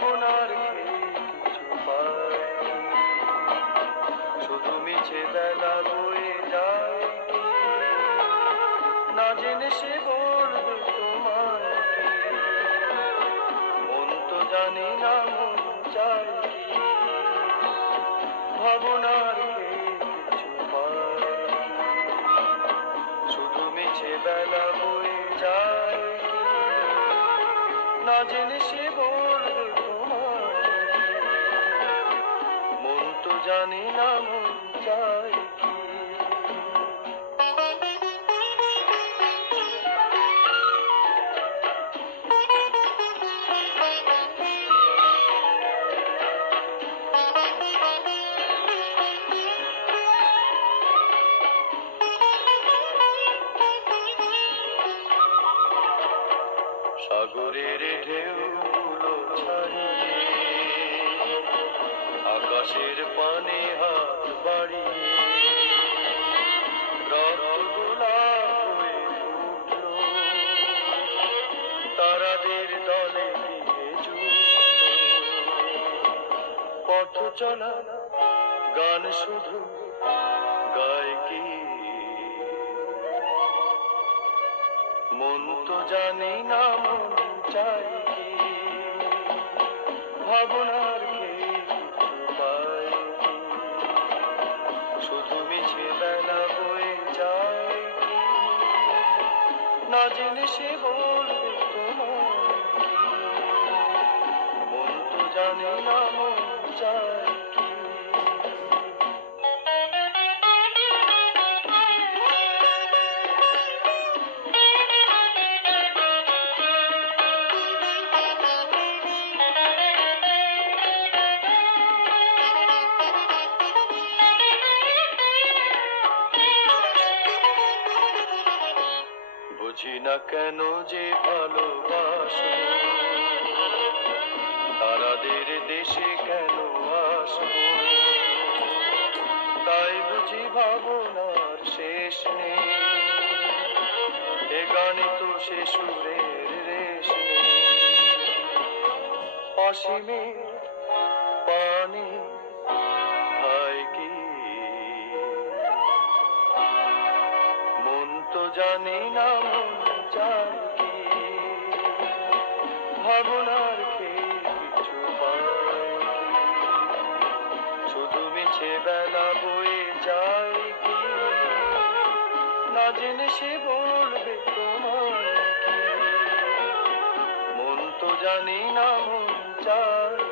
ভাবনার কিছু পায়, শুধু মিছে বেলা বয়ে যায়, না জেনে সে বলবে তোমায় কি, মন তো জানি না মন চায় কি, ভাবনার কিছু পায়, শুধু মিছে বেলা বয়ে যায়, না জেনে সে বলবে তোমায় কি, মন তো জানি না মন চায় কি। সাগরের ঢেউগুলো ছাড়িয়ে, আকাশের পানে হাত বাড়িয়ে, রক্তগোলাপ হয়ে উঠলো, তারাদের দলে গিয়ে জুটলো, পথ চলা গান শুধু গায় কি, মন তো জানি না মন চাই কি, ভাবনার কিছু পায় কি, শুধু মিছে বেলা বয়ে যায় কি, না জেনে সে বলবে তোমায় কি, মন তো জানি না মন চায় কি। বুঝি না কেন যে ভালোবাসবো, তারাদের দেশে কেন আসবো, তাই বুঝি ভাবনার শেষ নেই, এ গানে তো সে সুরের রেশ নেই, অসীমের পানি হয় কি, মন তো জানি না মন চায় কি, ভাবনার কিছু পায় কি, শুধু মিছে বেলা বয়ে যায় কি, না জেনে সে বলবে তোমায় কি, মন তো জানি না মন চায়।